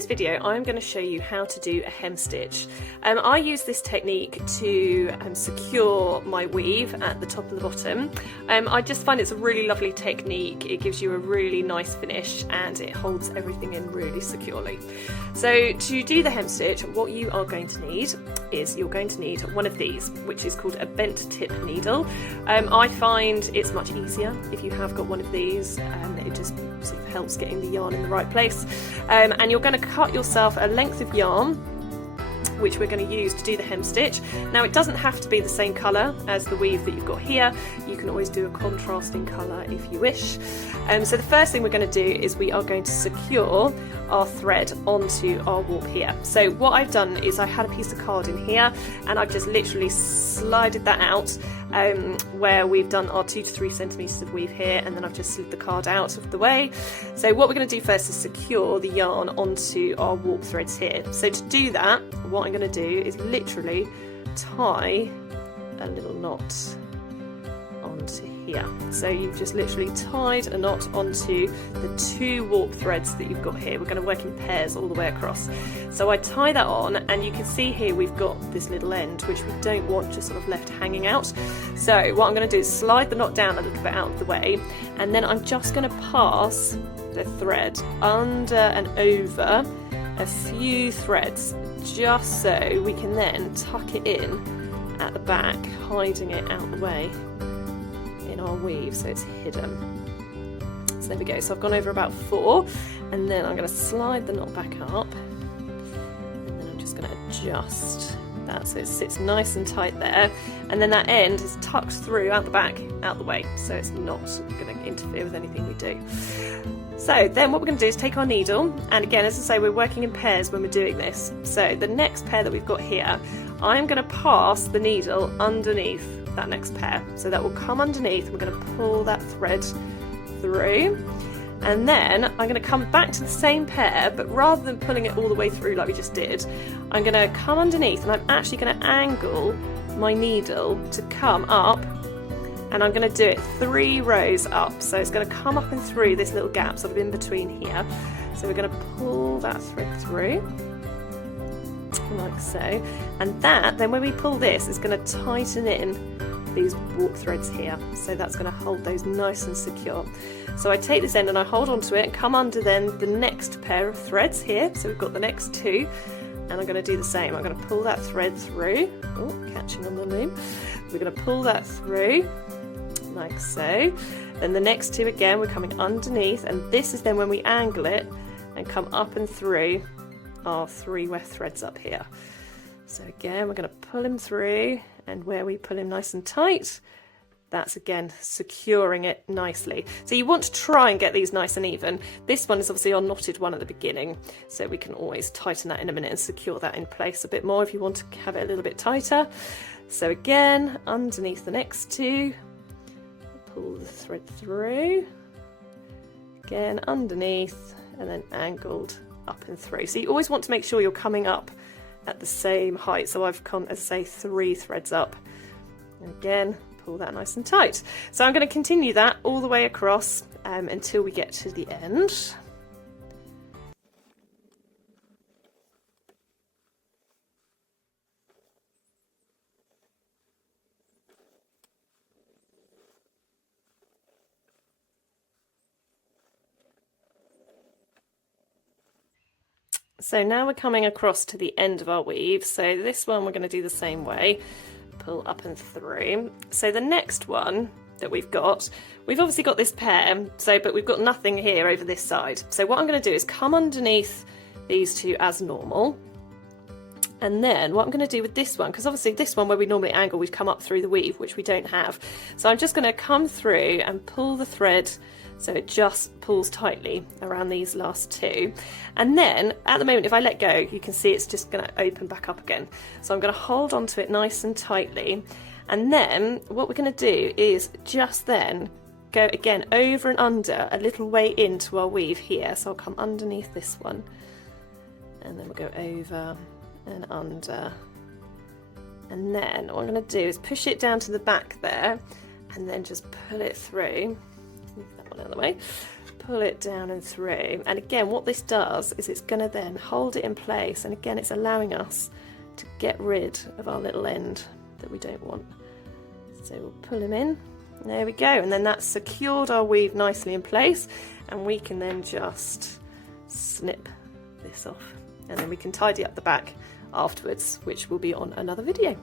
this video I'm going to show you how to do a hem stitch. I use this technique to secure my weave at the top and the bottom. I just find it's a really lovely technique. It gives you a really nice finish and it holds everything in really securely. So to do the hem stitch, what you are going to need is you're going to need one of these, which is called a bent tip needle. I find it's much easier if you have got one of these, and it just sort of helps getting the yarn in the right place. And you're going to cut yourself a length of yarn, which we're going to use to do the hem stitch. Now it doesn't have to be the same colour as the weave that you've got here. You can always do a contrasting colour if you wish. So the first thing we're going to do is we are going to secure our thread onto our warp here. So what I've done is I had a piece of card in here and I've just literally slided that out where we've done our 2 to 3 centimetres of weave here, and then I've just slid the card out of the way. So what we're going to do first is secure the yarn onto our warp threads here. So to do that, what I'm going to do is literally tie a little knot onto here. So you've just literally tied a knot onto the 2 warp threads that you've got here. We're going to work in pairs all the way across. So I tie that on, and you can see here we've got this little end which we don't want just sort of left hanging out. So what I'm going to do is slide the knot down a little bit out of the way, and then I'm just going to pass the thread under and over a few threads, just so we can then tuck it in at the back, hiding it out the way in our weave so it's hidden. So there we go. So I've gone over about 4, and then I'm going to slide the knot back up, and then I'm just going to adjust that so it sits nice and tight there, and then that end is tucked through out the back, out the way, so it's not going to interfere with anything we do. So then what we're going to do is take our needle, and again, as I say, we're working in pairs when we're doing this. So the next pair that we've got here, I'm going to pass the needle underneath that next pair. So that will come underneath, and we're going to pull that thread through. And then I'm going to come back to the same pair, but rather than pulling it all the way through like we just did, I'm going to come underneath, and I'm actually going to angle my needle to come up, and I'm going to do it 3 rows up. So it's going to come up and through this little gap sort of in between here. So we're going to pull that thread through like so, and that then when we pull this, it's going to tighten in these warp threads here, so that's going to hold those nice and secure. So I take this end and I hold onto it and come under then the next pair of threads here, so we've got the next 2, and I'm going to do the same. I'm going to pull that thread through, catching on the loom, we're going to pull that through like so. Then the next 2 again, we're coming underneath, and this is then when we angle it and come up and through our 3 weft threads up here. So again, we're going to pull him through, and where we pull him nice and tight, that's again securing it nicely. So you want to try and get these nice and even. This one is obviously our knotted one at the beginning, so we can always tighten that in a minute and secure that in place a bit more if you want to have it a little bit tighter. So again, underneath the next 2, pull the thread through, again underneath, and then angled up and through. So you always want to make sure you're coming up at the same height. So I've come, as I say, 3 threads up, and again pull that nice and tight. So I'm going to continue that all the way across until we get to the end. So now we're coming across to the end of our weave. So this one we're going to do the same way, pull up and through. So the next one that we've obviously got this pair, but we've got nothing here over this side. So what I'm going to do is come underneath these 2 as normal, and then what I'm going to do with this one, because obviously this one where we normally angle, we've come up through the weave, which we don't have. So I'm just going to come through and pull the thread so it just pulls tightly around these last 2. And then at the moment, if I let go, you can see it's just going to open back up again. So I'm going to hold onto it nice and tightly. And then what we're going to do is just then go again over and under a little way into our weave here. So I'll come underneath this one, and then we'll go over and under. And then what I'm going to do is push it down to the back there, and then just pull it through. Move that one out of the way. pull it down and through. And again, what this does is it's going to then hold it in place, and again it's allowing us to get rid of our little end that we don't want. So we'll pull him in. There we go, and then that's secured our weave nicely in place, and we can then just snip this off, and then we can tidy up the back afterwards, which will be on another video.